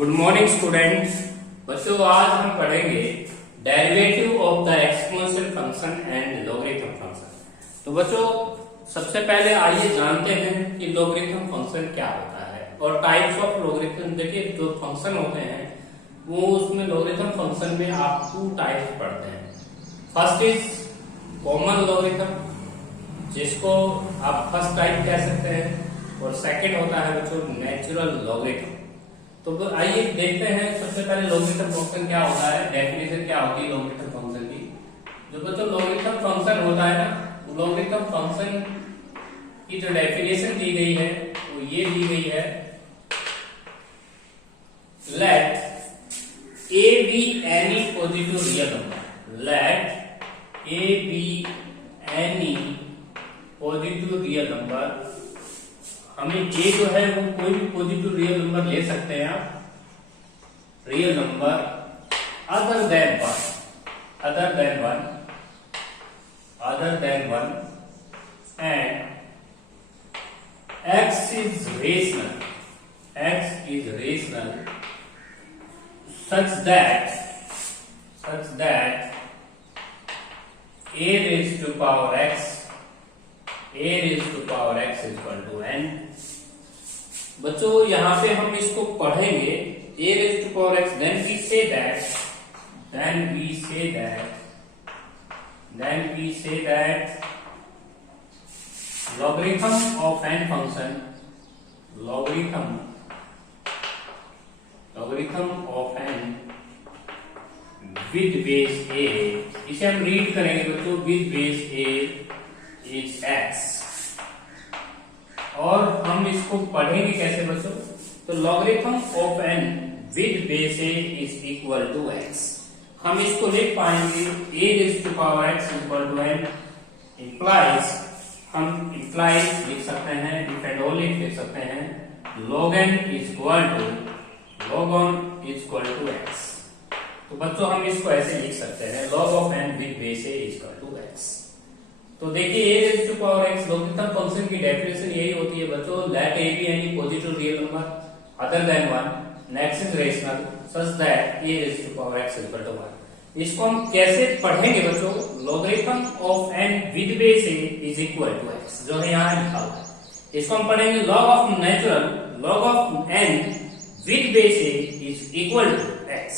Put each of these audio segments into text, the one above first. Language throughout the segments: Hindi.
Good morning students. बच्चों आज हम पढ़ेंगे derivative of the exponential function and logarithm function. तो बच्चों सबसे पहले आइए जानते हैं कि लॉगरिथम फंक्शन क्या होता है और टाइप्स ऑफ लॉगरिथम। देखिए जो फंक्शन होते हैं वो उसमें लॉगरिथम फंक्शन में आप टू टाइप्स पढ़ते हैं। फर्स्ट इज कॉमन लॉगरिथम जिसको आप फर्स्ट टाइप कह सकते हैं और सेकंड होता है बच्चों नेचुरल लॉगरिथम। तो आइए देखते हैं सबसे पहले लॉगरिथम फंक्शन क्या होता है, डेफिनेशन क्या होती है लॉगरिथम फंक्शन की। जो बच्चों लॉगरिथम फंक्शन होता है ना, लॉगरिथम फंक्शन की जो डेफिनेशन दी गई है वो ये दी गई है, late a be any positive real number, let a be any positive real number। हमें a जो है वो कोई भी पॉजिटिव रियल नंबर ले सकते हैं आप, real number other than one and x is rational such that a raised to power x is equal to n। बच्चों यहां पे हम इसको पढ़ेंगे a raised to power x, then we say that logarithm of n function with base a, इसे हम रीड करेंगे बच्चों, with base a is x। और हम इसको पढ़ेंगे कैसे बच्चों, तो logarithm of n with base a is equal to x। हम इसको लिख पाएंगे a raised to power x equal to n implies, हम implies लिख सकते हैं, if and only लिख सकते हैं log n is equal to x। तो बच्चों हम इसको ऐसे लिख सकते हैं log of n with base a is equal to x। तो देखिए a raised to power x logarithm function की डेफिनेशन यही होती है बच्चों, let a be any positive real number other than 1 and x is rational such that a raised to power x is equal to 1। इसको हम कैसे पढ़ेंगे बच्चों, logarithm of n with base a is equal to x, जो है यहाँ लिखा हुआ है। इसको हम पढ़ेंगे log of n with base a is equal to x।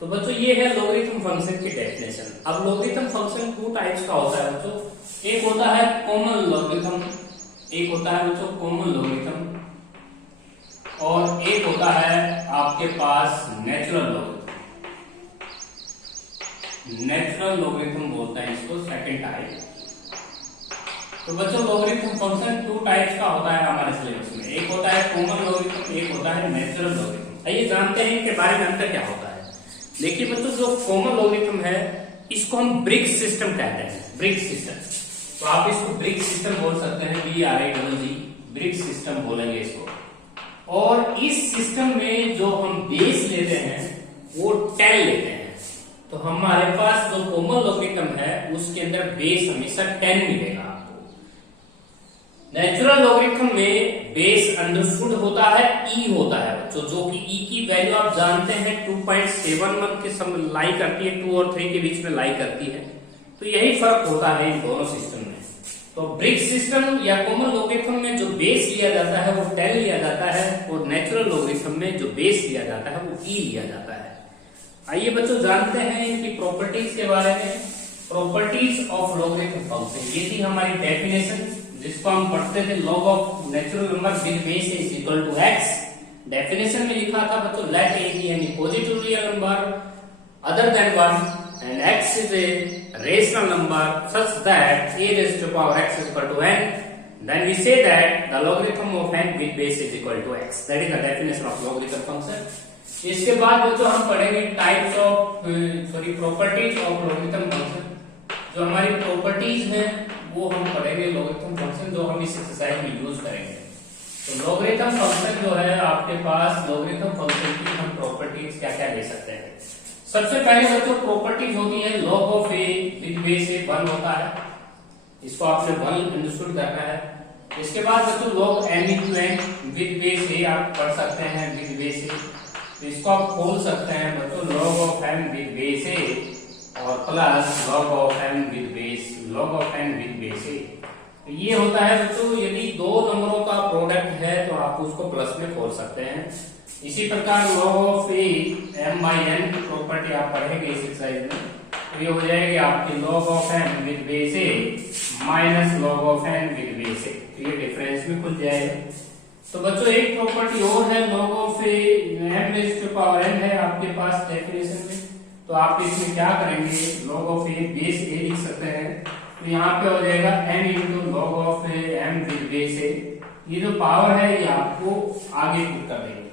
तो बच्चों ये है लॉगरिथम फंक्शन की डेफिनेशन। अब लॉगरिथम फंक्शन टू टाइप्स का होता है बच्चों, एक होता है कॉमन लॉगरिथम, एक होता है बच्चों कॉमन लॉगरिथम, और एक होता है आपके पास नेचुरल लॉगरिथम बोलते हैं इसको, सेकंड टाइप। तो बच्चों लॉगरिथम फंक्शन टू टाइप्स का होता है हमारे सिलेबस में, एक होता है कॉमन लॉगरिथम, एक होता है नेचुरल लॉगरिथम। आइए जानते हैं इनके बारे में अंतर क्या होता है। देखिए बच्चों जो कॉमन लॉगरिथम है इसको हम ब्रिक सिस्टम कहते हैं, ब्रिक सिस्टम। तो आप इसको ब्रिक सिस्टम बोल सकते हैं, BRICK, ब्रिक सिस्टम बोलेंगे इसको। और इस सिस्टम में जो हम बेस लेते हैं वो 10 लेते हैं। तो हमारे पास जो कॉमन लॉगरिथम है उसके अंदर बेस हमेशा 10 मिलेगा आपको। नेचुरल लॉगरिथम में बेस अंडरस्टूड होता है e होता है बच्चों, जो कि e की वैल्यू आप जानते हैं 2.71 के समय लाई करती है, 2 और 3 के बीच में लाई करती है। तो यही फर्क होता है इन दोनों सिस्टम में। तो ब्रिक सिस्टम या कॉमन लॉगरिथम में जो बेस लिया जाता है वो 10 लिया जाता है, और नेचुरल लॉगरिथम में जो बेस लिया जाता है वो e लिया जाता है। आइए बच्चों जानते हैं इनकी प्रॉपर्टीज के बारे में। प्रॉपर्टीज ऑफ लॉगरिथम फंक्शन, ये थी हमारी डेफिनेशन जिसको हम पढ़ते थे, log of natural number with base is equal to x। Definition में लिखा था बच्चों let a be any positive real number other than 1 and x is a rational number such that a raised to power x is equal to n, then we say that the logarithm of n with base is equal to x। that is the definition of logarithm function। इसके बाद बच्चों हम पढ़ेंगे types of properties of logarithm function. जो हमारी प्रॉपर्टीज हैं वो हम पढ़ेंगे लॉगरिथम फंक्शन, जो हम इस एक्सरसाइज में यूज करेंगे। तो लॉगरिथम फंक्शन जो है आपके पास, लॉगरिथम फंक्शन की हम प्रॉपर्टीज क्या क्या ले सकते हैं। सबसे पहले बच्चों प्रॉपर्टीज होती है log of a with base a 1 होता है, इसको आपने 1 अंडरस्टूड करना है। इसके बाद बच्चों log n into n with base a आप पढ़ सकते हैं, विद बेस a। तो इसको आप खोल सकते हैं बच्चों, log of m with base a और plus log of m with base a। तो ये होता है बच्चों, यदि दो नंबरों का प्रोडक्ट है तो आप उसको प्लस में खोल सकते हैं। इसी प्रकार log of a m by n की प्रॉपर्टी आप पढ़ेंगे इस एक्सरसाइज में, तो ये हो जाएगी आपकी log of m with base a minus log of n with base a। तो ये डिफरेंस में खुल जाएगा। तो बच्चों एक प्रॉपर्टी और है, log of a m raise to power n है आपके पास डेफिनेशन में, तो आप इसमें क्या करेंगे, log of a base a लिख सकते हैं, तो यहाँ पे हो जाएगा n into log of a m with base a। ये जो पावर है ये आपको आगे पुट कर देंगे।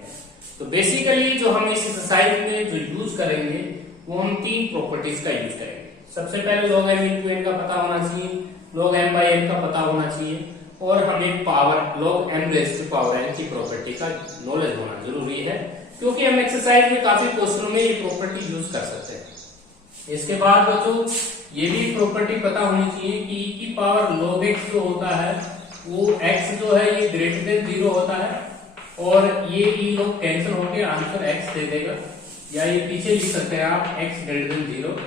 तो बेसिकली जो हम इस एक्सरसाइज में जो यूज करेंगे वो हम तीन प्रॉपर्टीज का यूज करेंगे। सबसे पहले log m इंटू n का पता होना चाहिए, log m by n का पता होना चाहिए, और हमें power log m raise to power n की प्रॉपर्टी का नॉलेज होना जरूरी है, क्योंकि हम एक्सरसाइज में काफी क्वेश्चनों में ये प्रॉपर्टी यूज कर सकते हैं। इसके बाद बच्चों ये भी प्रॉपर्टी पता होनी चाहिए कि e की पावर log x जो होता है वो x जो है ये ग्रेटर देन 0 होता है, और ये e log कैंसिल होकर आंसर x दे देगा, या ये पीछे लिख सकते हैं आप x ग्रेटर देन 0।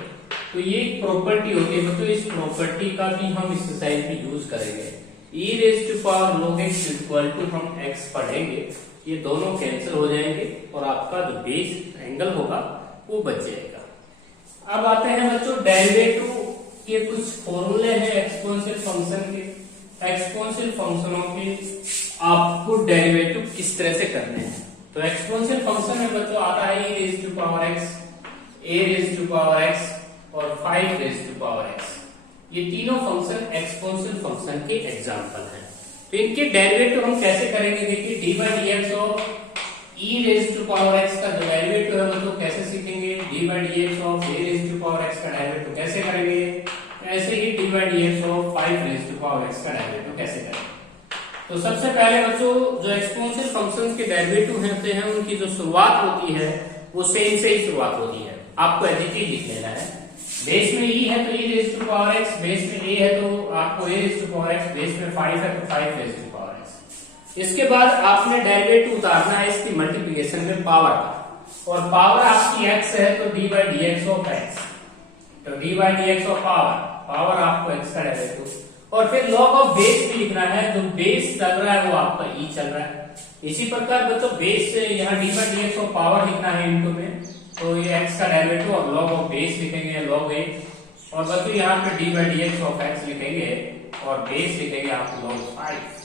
तो ये एक प्रॉपर्टी होती है बच्चों, इस प्रॉपर्टी का भी हम एक्सरसाइज में यूज करेंगे। e raise to power log x equal to हम x पढ़ेंगे, ये दोनों कैंसिल हो जाएंगे और आपका जो बेस एंगल होगा वो बच जाएगा। अब आते हैं बच्चों डेरिवेटिव के कुछ फॉर्मूले हैं एक्सपोनेंशियल फंक्शन के। एक्सपोनेंशियल फंक्शनों के आपको डेरिवेटिव किस तरह से करने हैं, तो एक्सपोनेंशियल फंक्शन में बच्चों आता है e raise to power x, a raise to power x और 5 रेज़ टू पावर x। ये तीनों फंक्शन एक्सपोनेंशियल फंक्शन के एग्जांपल हैं। तो इनके डेरिवेटिव हम कैसे करेंगे, देखिए d by d x of e raise to power x का जो डेरिवेटिव है बच्चों कैसे सीखेंगे, d by d x of a raise to power x का डेरिवेटिव कैसे करेंगे, ऐसे ही d by d x of 5 raise to power x का डेरिवेटिव कैसे करेंगे। तो सबसे पहले बच्चों जो एक्सपोनेंशियल फंक्शंस के डेरिवेटिव होते हैं उनकी जो शुरुआत होती है वो सेम से ही शुरुआत होती है, आपको ऐसे ही लिख लेना है। बेस में e है तो e raise to power x, base में a है तो आपको a raise to power x, base में 5 है तो 5 रेज़ टू पावर x। इसके बाद आपने डेरिवेटिव उतारना है इसकी मल्टीप्लिकेशन में पावर का, और पावर आपकी x है तो d by d x of x, तो d by d x of power आपको x का डेरिवेटिव, और फिर log ऑफ बेस भी लिखना है, जो बेस चल रहा है वो आपका e चल रहा है। इसी प्रकार बच्चों बेस से यहाँ d by d x of power लिखना है इनटू में, तो ये x का डेरिवेटिव और log ऑफ बेस लिखेंगे log a, और बच्चों यहाँ पे d by d x of x लिखेंगे और बेस लिखेंगे आप log 5।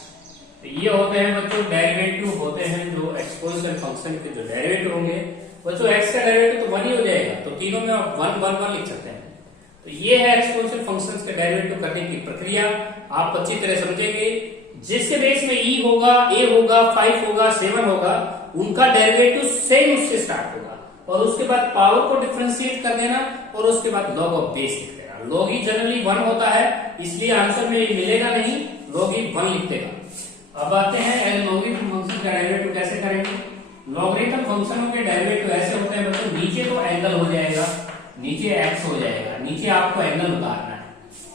तो ये होते हैं बच्चों डेरिवेटिव होते हैं जो एक्सपोनेंशियल फंक्शन के जो डेरिवेटिव होंगे। बच्चों x का डेरिवेटिव तो 1 ही हो जाएगा, तो तीनों में आप 1 1 1 लिख सकते हैं। तो ये है एक्सपोनेंशियल फंक्शंस के डेरिवेटिव करने की प्रक्रिया, आप अच्छी तरह समझेंगे। जिसके बेस में e होगा, a होगा, 5 होगा, 7 होगा, उनका डेरिवेटिव सेम उससे स्टार्ट होगा, और उसके बाद पावर को डिफरेंशिएट कर देना, और उसके बाद log ऑफ बेस लिख देना। log ही जनरली 1 होता है, इसलिए आंसर में ये मिलेगा नहीं, log ही 1 लिख देगा। अब आते हैं लॉगरिथम फंक्शन का डेरिवेटिव कैसे करेंगे। लॉगरिथम फंक्शनों के डेरिवेटिव ऐसे होते हैं बच्चों, नीचे तो एंगल हो जाएगा, नीचे x हो जाएगा, नीचे आपको एंगल उतारना है,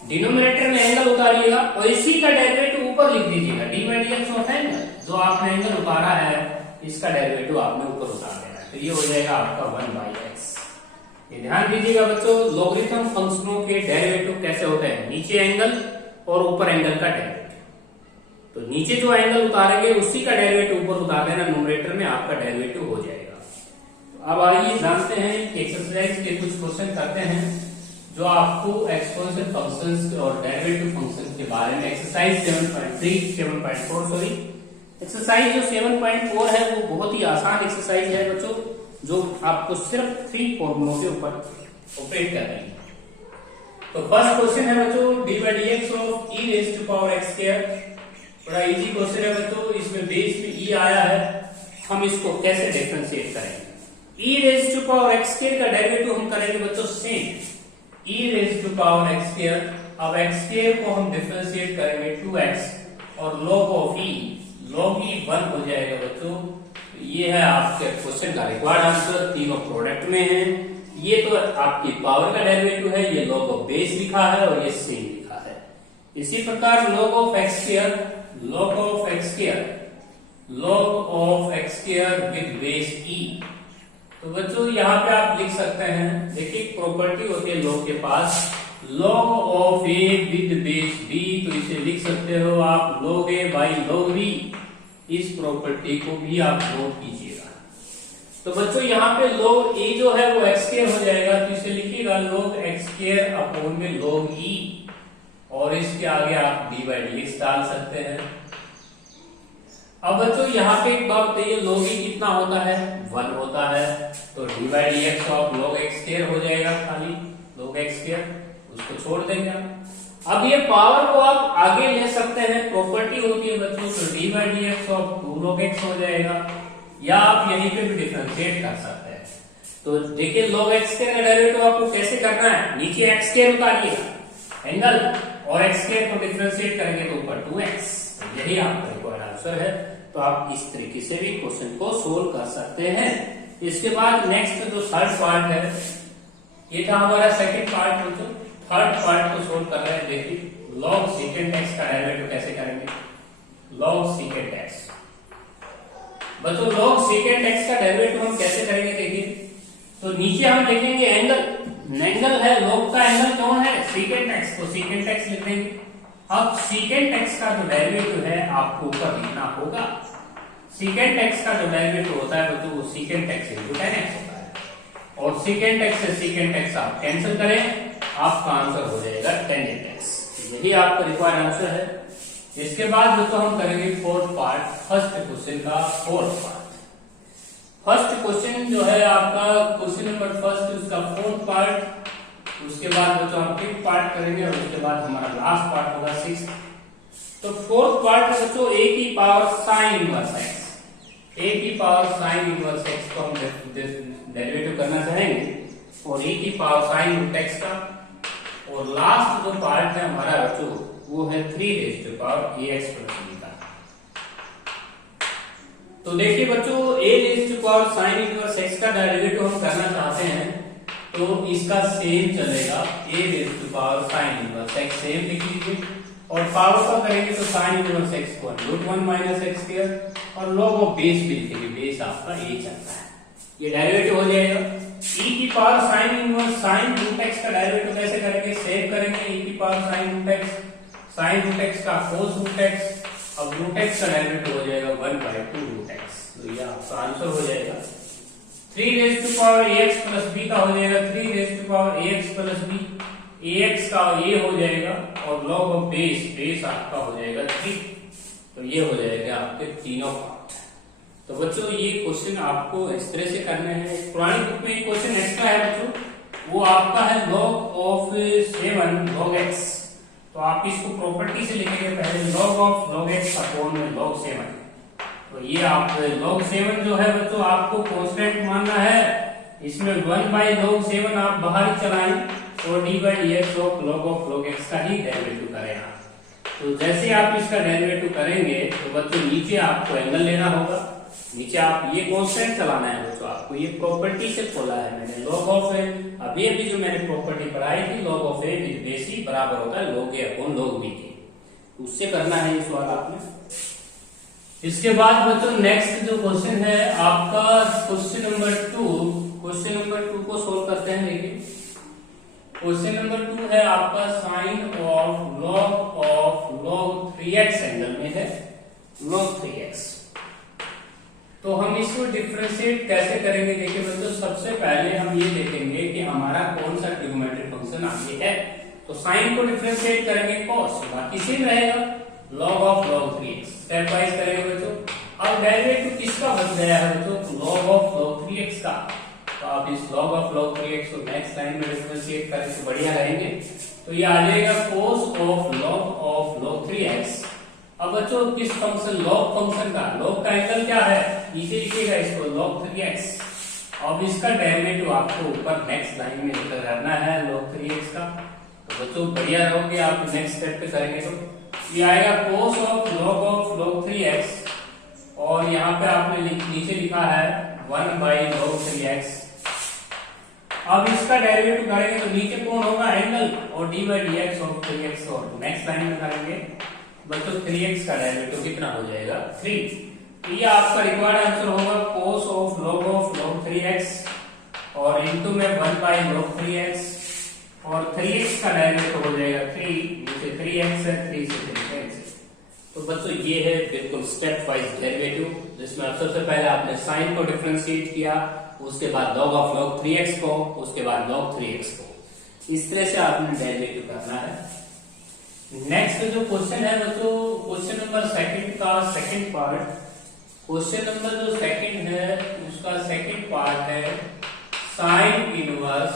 डिनोमिनेटर में एंगल उतारिएगा और इसी का डेरिवेटिव ऊपर लिख दीजिएगा, D by d x of angle, जो आपने एंगल उतारा है इसका डेरिवेटिव आपने ऊपर उतार देना है, तो ये हो जाएगा आपका 1 बाई एक्स। ये ध्यान दीजिएगा बच्चों, लॉगरिथम फंक्शनों के डेरिवेटिव कैसे होते हैं, नीचे एंगल और ऊपर एंगल का डेरिवेटिव। तो नीचे जो एंगल उतारेंगे उसी का डेरिवेटिव ऊपर उतार देना, न्यूमरेटर में आपका डेरिवेटिव हो जाएगा। तो अब आइए जानते हैं एक्सरसाइज के कुछ क्वेश्चन करते हैं जो आपको एक्सपोनेंशियल फंक्शंस और डेरिवेटिव फंक्शंस के बारे में। एक्सरसाइज 7.4 सॉरी, एक्सरसाइज जो 7.4 है वो बहुत ही आसान एक्सरसाइज है बच्चों, जो आपको सिर्फ 3 फॉर्मूलों के ऊपर ऑपरेट करनी है। तो फर्स्ट क्वेश्चन है बच्चों, d by d x of e raise to power x square. बड़ा इजी क्वेश्चन है बच्चों, इसमें बेस में ई आया है, हम इसको कैसे डिफरेंशिएट करेंगे। E raise to power x square का डेरिवेटिव हम करेंगे बच्चों same, e raise to power x square. अब एक्स स्क्वायर को हम डिफरेंशिएट करेंगे 2x, और log ऑफ ई, log ई 1 हो जाएगा बच्चों। ये है आपके क्वेश्चन का रिक्वायर्ड आंसर, तीनों प्रोडक्ट में है। ये तो आपकी पावर का डेरिवेटिव है, ये log ऑफ बेस लिखा है और ये सेम लिखा है। इसी प्रकार log of x square, log of x square, log of x square with base e, तो बच्चों यहाँ पे आप लिख सकते हैं, देखिए प्रॉपर्टी होती है लॉग के पास, log of a with base b, तो इसे लिख सकते हो आप log a by log b। इस प्रॉपर्टी को भी आप नोट कीजिएगा। तो बच्चों यहाँ पे log a जो है वो x स्क्वायर हो जाएगा, तो इसे लिखिएगा log x स्क्वायर अपॉन में log e, और इसके आगे आप d बाई dx डाल सकते हैं। अब बच्चों यहाँ पे एक बात बताइए, log e कितना होता है, 1 होता है, तो d by dx of log x square हो जाएगा, खाली log x स्क्वायर, उसको छोड़ देंगे आप। अब ये पावर को आप आगे ले सकते हैं, प्रॉपर्टी होती है बच्चों, तो d by dx of 2 log x हो जाएगा, या आप यहीं पे भी डिफरेंशिएट कर सकते हैं। तो देखिए log x स्क्वायर का डेरिवेटिव आपको कैसे करना है, नीचे x स्क्वायर उतारिएगा एंगल, और x स्क्वायर को डिफरेंशिएट करेंगे तो ऊपर 2x, यही आपका रिक्वायर्ड आंसर है। तो आप इस तरीके से भी क्वेश्चन को सोल्व कर सकते हैं। इसके बाद नेक्स्ट जो थर्ड पार्ट है, ये था हमारा सेकंड पार्ट, बच्चों थर्ड पार्ट को सोल्व कर रहे हैं। देखिए log सेकेंड x का डेरिवेटिव कैसे करेंगे, log सेकेंड x। बच्चों log सेकेंड x का डेरिवेटिव हम कैसे करेंगे, देखिए तो नीचे हम देखेंगे एंगल है, log का एंगल कौन है, सेकेंड x, तो सेकेंड x लिख देंगे। अब सेकेंड x का जो डेरिवेटिव है आपको ऊपर लिखना होगा, सेकेंड x का जो डेरिवेटिव होता है बच्चों वो second x into tan x होता है, और सेकेंड x से सेकेंड x आप कैंसिल करें, आपका आंसर हो जाएगा tan x। यही आपका रिक्वायर्ड आंसर है। इसके बाद बच्चों हम करेंगे फोर्थ पार्ट, फर्स्ट क्वेश्चन का फोर्थ पार्ट। फर्स्ट क्वेश्चन जो है आपका क्वेश्चन नंबर फर्स्ट, उसका फोर्थ पार्ट, उसके बाद बच्चों हम फिफ्थ पार्ट करेंगे, और उसके बाद हमारा लास्ट पार्ट होगा सिक्स्थ। तो फोर्थ पार्ट में बच्चों a की power sine inverse x, a की पावर साइन इनवर्स x को हम डेरिवेटिव करना चाहेंगे, और a की पावर साइन रूट x का, और लास्ट जो पार्ट है हमारा बच्चों वो है 3 raise to power ax plus b का। तो देखिए बच्चों a raise to power sine inverse x का डेरिवेटिव हम करना चाहते हैं, तो इसका सेम चलेगा, a raise to power sine inverse x same लिख लीजिए, और पावर का करेंगे तो साइन इनवर्स x को √1 माइनस x स्क्वायर, और log ऑफ बेस भी लिखेंगे, बेस आपका a चलता है, ये डेरिवेटिव हो जाएगा। e की power sine inverse sine root x का डेरिवेटिव कैसे करेंगे, सेव करेंगे, e की power sine root x, sine root x का कोस रूट x, अब रूट x का डेरिवेटिव हो जाएगा 1/2 रूट x, तो ये आपका आंसर हो जाएगा। 3 raise to power ax plus b का हो जाएगा 3 raise to power ax plus b, ax का ये हो जाएगा, और log ऑफ बेस आपका हो जाएगा 3, तो ये हो जाएगा आपके तीनों पार्ट। तो बच्चों ये क्वेश्चन आपको इस तरह से करने हैं। पुरानी बुक में क्वेश्चन एक्स्ट्रा है बच्चों, वो आपका है log ऑफ 7 log x, तो आप इसको प्रॉपर्टी से लिखेंगे, पहले log of log x upon में log 7, तो ये आप log 7 जो है बच्चों आपको कांस्टेंट मानना है, इसमें 1/log 7 आप बाहर ही चलाएं, और d by dx of log x का ही डेरिवेटिव करें आप। तो जैसे आप इसका डेरिवेटिव करेंगे तो बच्चों नीचे आपको एंगल लेना होगा, नीचे आप ये कांस्टेंट चलाना है बच्चों, आपको ये प्रॉपर्टी से खोला है मैंने, log ऑफ अभी जो मैंने प्रॉपर्टी पढ़ाई थी, log of a with base c बराबर होता है log a upon log b के, उससे करना है ये सवाल आपने। इसके बाद बच्चों नेक्स्ट जो क्वेश्चन है आपका क्वेश्चन नंबर 2, क्वेश्चन नंबर 2 को सोल्व करते हैं। देखिए क्वेश्चन नंबर 2 है आपका sign of log 3x angle में है log 3x, तो हम इसको डिफरेंशिएट कैसे करेंगे। देखिए बच्चों सबसे पहले हम ये देखेंगे कि हमारा कौन सा ट्रिग्नोमेट्रिक फंक्शन आगे है, तो साइन को डिफरेंशिएट करेंगे cos, बाकी सेम रहेगा log of log 3x, step wise करेंगे बच्चों। अब डेरिवेटिव किसका बच गया है बच्चों, log ऑफ log 3x का, तो आप इस log ऑफ log 3x को नेक्स्ट लाइन में डिफरेंशिएट करें तो बढ़िया रहेंगे, तो ये आ जाएगा cos ऑफ log 3x। अब बच्चों किस फंक्शन, log फंक्शन का, log का एंगल क्या है, नीचे लिखिएगा इसको log 3x, अब इसका डेरिवेटिव आपको ऊपर नेक्स्ट लाइन में लेकर करना है log 3x का। तो बच्चों बढ़िया रहोगे, आप नेक्स्ट स्टेप पे करेंगे तो ये आएगा cos ऑफ log 3x, और यहाँ पे आपने नीचे लिखा है 1/log 3x। अब इसका डेरिवेटिव करेंगे तो नीचे कौन होगा, एंगल, और d by dx of 3x, और नेक्स्ट लाइन में करेंगे बच्चों 3x का डेरिवेटिव कितना हो जाएगा 3, तो ये आपका रिक्वायर्ड आंसर होगा cos of log 3x 1/log 3x और 3x का डेरिवेटिव हो जाएगा 3, नीचे 3x है, 3 से 3 कैंसिल। तो बच्चों ये है बिल्कुल स्टेप वाइज डेरिवेटिव, जिसमें अब सबसे पहले आपने साइन को डिफरेंशिएट किया, उसके बाद log ऑफ log 3x को, उसके बाद log 3x को। इस तरह से आपने डेरिवेटिव करना है। नेक्स्ट जो क्वेश्चन है बच्चों, क्वेश्चन नंबर सेकंड का सेकंड पार्ट, क्वेश्चन नंबर जो सेकंड है उसका सेकंड पार्ट है sine inverse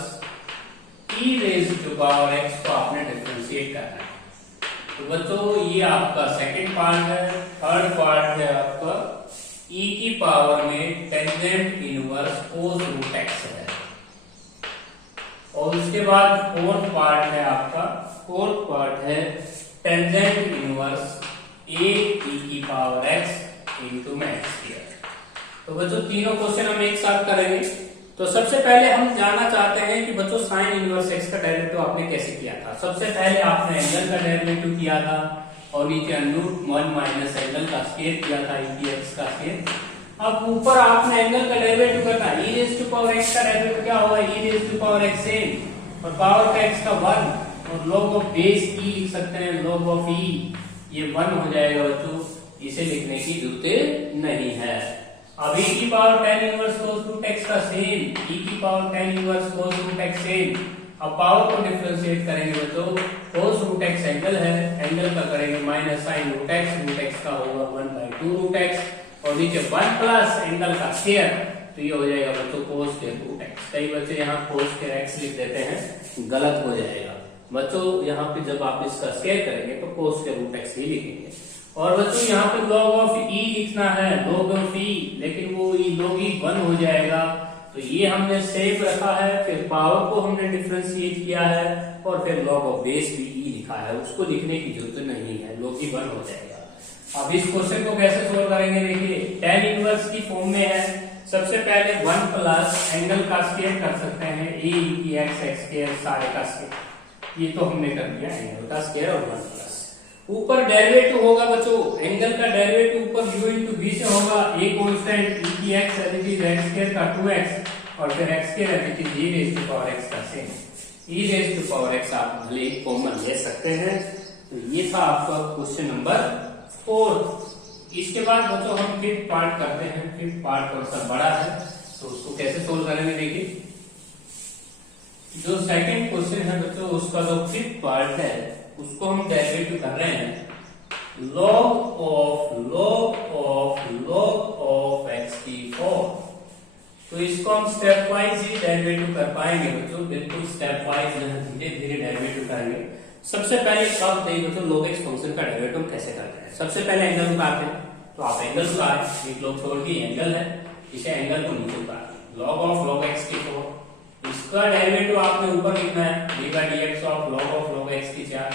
e raise to power x को आपने डिफरेंशिएट करना है। तो बच्चों ये आपका सेकंड पार्ट है। थर्ड पार्ट है आपका e की पावर में tangent inverse cos root x है। और उसके बाद फोर्थ पार्ट है आपका, फोर्थ पार्ट है टेंजेंट इनवर्स a e की power x into max square. तो बच्चों तीनों क्वेश्चन हम एक साथ करेंगे। तो सबसे पहले हम जानना चाहते हैं कि बच्चों साइन इनवर्स x का डेरिवेटिव आपने कैसे किया था। सबसे पहले आपने एंगल का डेरिवेटिव किया था और नीचे √1 माइनस एंगल का स्क्वायर किया था e की x का स्क्वायर। अब ऊपर आपने एंगल का डेरिवेटिव करना है। e raise to power x का डेरिवेटिव क्या होगा, e raise to power x same और पावर का x का 1 और log ऑफ बेस e लिख सकते हैं, log ऑफ e ये 1 हो जाएगा बच्चों, इसे लिखने की जरूरत नहीं है। अब e की power tan inverse cos root x का सेम, e की power tan inverse cos root x same. अब पावर को डिफरेंशिएट करेंगे बच्चों, cos रूट x एंगल है, एंगल का करेंगे माइनस साइन रूट x का होगा 1/2 रूट x और नीचे 1 प्लस एंगल का स्क्वायर, तो ये हो जाएगा बच्चों cos स्क्वायर रूट x। कई बच्चे यहाँ cos स्क्वायर x लिख देते हैं, गलत हो जाएगा बच्चों। यहाँ पे जब आप इसका स्क्वायर करेंगे तो cos स्क्वायर रूट x ही लिखेंगे। और बच्चों यहाँ पे log ऑफ e लिखना है, log ऑफ e, लेकिन वो log e 1 हो जाएगा, तो ये हमने सेम रखा है। फिर पावर को हमने डिफरेंशिएट किया है और फिर log ऑफ बेस भी e लिखा है, उसको लिखने की जरूरत नहीं है, log e 1 हो जाएगा। अब इस क्वेश्चन को कैसे सोल्व करेंगे, देखिए tan इनवर्स की फॉर्म में है। सबसे पहले 1 प्लस एंगल का स्क्वायर कर सकते हैं, a की x स्क्वायर सारे का स्क्वायर, ये तो हमने कर दिया एंगल का स्क्वायर और 1 प्लस। ऊपर डेरिवेटिव होगा बच्चों, एंगल का डेरिवेटिव ऊपर u इंटू v से होगा, a कांस्टेंट e की x x स्क्वायर का 2x और फिर x square e raise to power x का same. e raise to power x आप भले कॉमन ले सकते हैं। तो ये था आपका क्वेश्चन नंबर 4। इसके बाद बच्चों हम फिफ्थ पार्ट करते हैं। फिफ्थ पार्ट थोड़ा सा बड़ा है, तो उसको कैसे सोल्व करेंगे, देखिए जो सेकंड क्वेश्चन है बच्चों उसका जो फिफ्थ पार्ट है उसको हम डेरिवेटिव कर रहे हैं log ऑफ x की 4। तो इसको हम स्टेप वाइज ही डेरिवेटिव कर पाएंगे बच्चों, बिल्कुल स्टेप वाइज धीरे धीरे डेरिवेटिव करेंगे। सबसे पहले अब देखिए बच्चों log x फंक्शन का डेरिवेटिव कैसे करते हैं। सबसे पहले एंगल उतारते हैं, तो आप एंगल उतारें, एक लोग छोड़ के एंगल है, इसे एंगल को नीचे उतारें। log x की 4, इसका डेरिवेटिव आपने ऊपर लिखना है d/dx ऑफ log x की 4।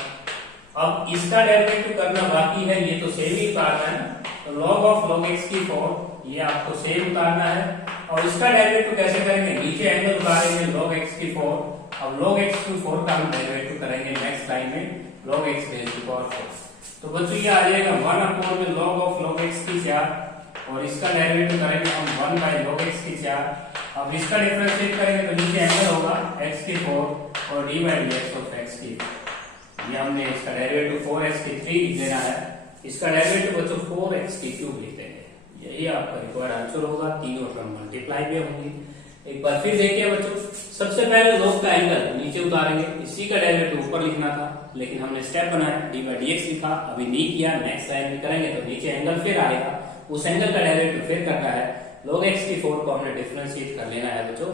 अब इसका डेरिवेटिव करना बाकी है, ये तो सेम ही उतारना है, तो log x की 4 ये आपको सेम उतारना है। और इसका डेरिवेटिव कैसे करेंगे, नीचे एंगल उतारेंगे log x की 4। अब log x की 4 का हम डेरिवेटिव करेंगे नेक्स्ट लाइन में log x raise to power 4। तो बच्चों ये आ जाएगा 1 में log x की 4 और इसका डेरिवेटिव करेंगे हम 1/log x की 4। अब इसका डिफरेंशिएट करेंगे तो नीचे एंगल होगा x की 4 और d/dx ऑफ x की, ये हमने इसका डेरिवेटिव 4x की 3 लिख लेना है। इसका डेरिवेटिव बच्चों 4x की 3 लिख देंगे, यही आपका रिक्वायर्ड आंसर होगा। तीनों टर्म मल्टीप्लाई भी होंगी। एक बार फिर देखिए बच्चों, सबसे पहले log का एंगल नीचे उतारेंगे, इसी का डेरिवेटिव ऊपर लिखना था, लेकिन हमने स्टेप बनाया d/dx लिखा, अभी नहीं किया, नेक्स्ट लाइन में करेंगे तो नीचे एंगल फिर आएगा, उस एंगल का डेरिवेटिव फिर करना है। log x की 4 को हमने डिफरेंशिएट कर लेना है बच्चों।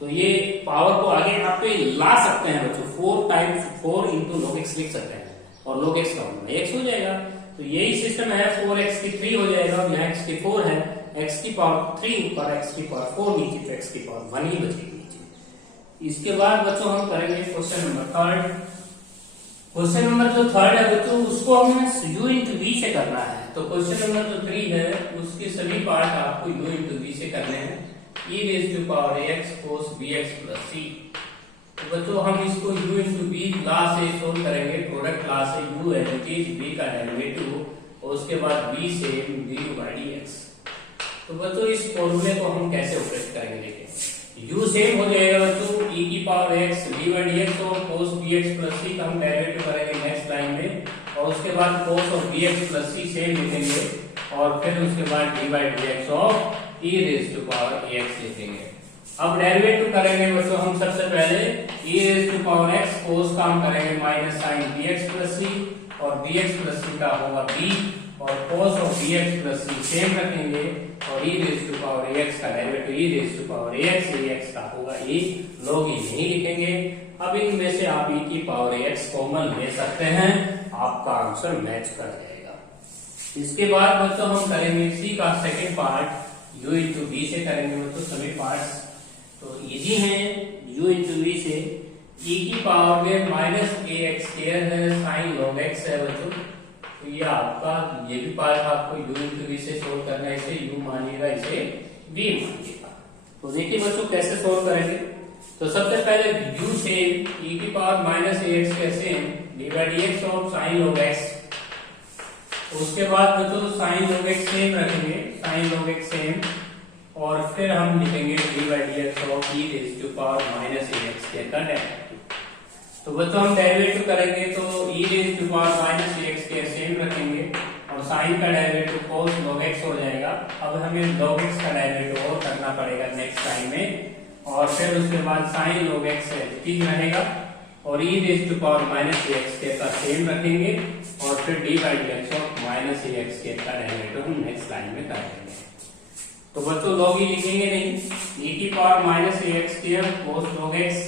तो ये पावर को आगे आप ला सकते हैं बच्चों, 4 इंटू log x लिख सकते हैं और log x का x हो जाएगा। तो यही सिस्टम है, 4x की 3 हो जाएगा और यहाँ x की 4 है, x की पावर 3 ऊपर x की पावर 4 नीचे, तो x की पावर 1 ही बचेगी नीचे। इसके बाद बच्चों हम करेंगे क्वेश्चन नंबर 3। क्वेश्चन नंबर जो 3 है बच्चों उसको हमें u इंटू v से करना है। तो क्वेश्चन नंबर जो 3 है उसके सभी पार्ट आपको u इंटू v से करने हैं, e raise to power ax cos bx plus c। तो बच्चों हम इसको u इंटू v ला से सोल्व करेंगे, प्रोडक्ट ला से u as it is v का डेरिवेटिव और उसके बाद v से du/dx। तो बच्चों इस फॉर्मूले को हम कैसे ऑपरेट करेंगे, देखिए u सेम हो जाएगा बच्चों e की पावर x dy/dx और cos bx plus c का हम डेरिवेटिव करेंगे नेक्स्ट लाइन में, और उसके बाद cos of bx plus c same लिखेंगे, और फिर उसके बाद dy/dx of e raised to power ax लिखेंगे। अब डेरिवेटिव करेंगे बच्चों हम सबसे पहले e raised to power x cos का हम करेंगे minus sine bx plus c, और bx plus c का होगा b, और cos of bx plus c same रखेंगे, और e raised to power ax का derivative e raised to power ax का होगा e, log e नहीं लिखेंगे। अब इनमें से आप e की पावर ax कॉमन ले सकते हैं, आपका आंसर मैच कर जाएगा। इसके बाद बच्चों हम करेंगे सी का second part u into B से करेंगे बच्चों सभी पार्ट्स, तो इजी है। u इंटू बी से e की पावर में माइनस ए एक्स स्क्वायर है साइन लॉग एक्स है बच्चों, तो ये आपका ये भी पार्ट आपको u इंटू बी से सोल्व करना है, इसे u मानिएगा इसे v मानिएगा। तो देखिए बच्चों कैसे सोल्व करेंगे। तो सबसे पहले u से e की पावर माइनस ए एक्स कैसे dy/dx of sine log x, उसके बाद बच्चों साइन लॉग एक्स सेम रखेंगे, साइन लॉग एक्स सेम, और फिर हम लिखेंगे dy/dx of e raise to power minus A x के का डेरिवेटिव। तो बच्चों हम डेरिवेटिव करेंगे तो e raise to power minus A x के सेम रखेंगे, और साइन का डेरिवेटिव cos log x हो जाएगा। अब हमें log x का डेरिवेटिव और करना पड़ेगा नेक्स्ट टाइम में, और फिर उसके बाद साइन log x ठीक रहेगा, और e raise to power minus A x के का सेम रखेंगे, और फिर dy/dx of minus A x के का डेरिवेटिव हम नेक्स्ट लाइन में करेंगे। तो बच्चों log e लिखेंगे नहीं, e की पावर माइनस ए x square cos log x,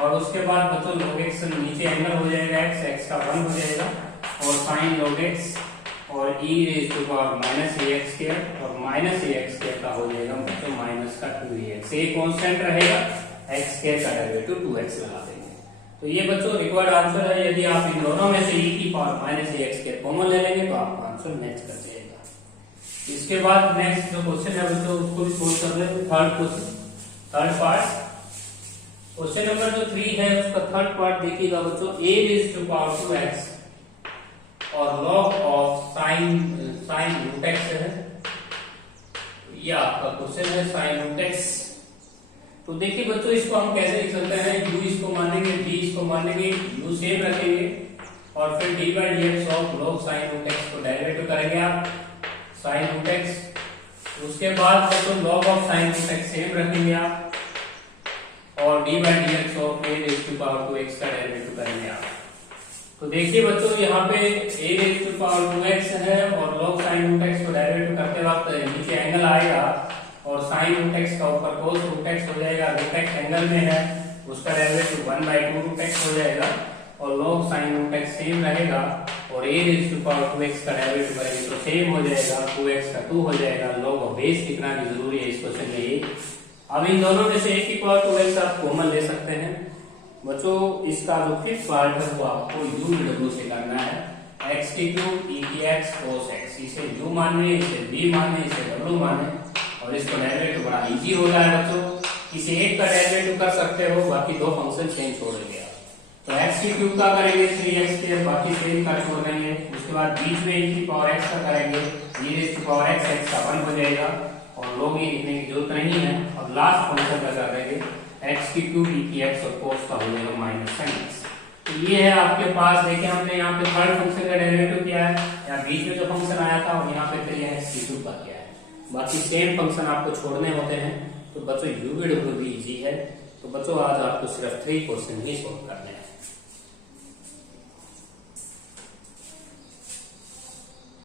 और उसके बाद बच्चों log x नीचे एंगल हो जाएगा x का 1 हो जाएगा, और sin log x और e raise to power minus A x square, और माइनस ए एक्स स्क्वायर का हो जाएगा बच्चों माइनस का 2x, ये कांस्टेंट रहेगा, x स्क्वायर का डेरिवेटिव 2x लगा देंगे। तो ये बच्चों रिक्वायर्ड आंसर है। यदि आप इन दोनों में से e की पावर माइनस ए एक्स स्क्वायर कॉमन ले लेंगे तो आपका आंसर मैच कर जाएगा। इसके बाद नेक्स्ट जो क्वेश्चन है बच्चों उसको भी सोल्व कर रहे हैं। Third question, third part, question number जो 3 है उसका थर्ड पार्ट देखिएगा बच्चों, a raise to power 2x और log of sine root x है, ये आपका क्वेश्चन है साइन रूट एक्स। तो देखिए बच्चों इसको हम कैसे लिख सकते हैं, u इसको मानेंगे, v इसको मानेंगे, u सेम रखेंगे, और फिर dy/dx of log sine root x को डेरिवेटिव करेंगे आप साइन रूट एक्स। उसके बाद बच्चों log of sine root x same रखेंगे आप, और dy/dx of a raise to power 2x का डेरिवेटिव करेंगे आप। तो देखिए बच्चों यहाँ पे a raise to power 2x है, और log sin रूट x को डेरिवेटिव करते वक्त नीचे एंगल आएगा, और sin रूट x का ऊपर cos रूट x हो जाएगा, रूट x एंगल में है उसका डेरिवेटिव 1/2 रूट x हो जाएगा, और log sin root x same रहेगा, और a raise to power 2x का डेरिवेटिव करेंगे तो सेम हो जाएगा, 2x का 2 हो जाएगा। log ऑफ बेस लिखना भी जरूरी है इस क्वेश्चन में। अब इन दोनों में से a की पावर 2x आप कॉमन ले सकते हैं बच्चों। इसका जो फिफ्थ पार्ट है वो आपको u w से करना है, x की क्यूब e की x cos x, इसे u माने, इसे v माने, इसे w माने, और इसको डेरिवेटिव बड़ा इजी हो रहा है बच्चों। किसी एक का डेरिवेटिव कर सकते हो, बाकी दो फंक्शन चेंज छोड़ेंगे आप। तो x की क्यूब का करेंगे 3x स्क्वायर, बाकी सेम का छोड़ देंगे। उसके बाद बीच में e की पावर x का करेंगे, e raise to power x, x का 1 हो जाएगा, और log e लिखने की जरूरत नहीं है। अब लास्ट फंक्शन का कर देंगे x की क्यूब e की x और cos का हो जाएगा माइनस साइन x। तो ये है आपके पास, देखिए हमने यहाँ पे थर्ड फंक्शन का डेरिवेटिव किया है, या बीच में जो फंक्शन आया था और यहाँ पे फिर यह x की क्यूब का किया है। बाकी सेम फंक्शन आपको छोड़ने होते हैं। तो बच्चों u भी इजी है। तो बच्चों आज आपको सिर्फ 3 क्वेश्चन ही सोल्व करने हैं।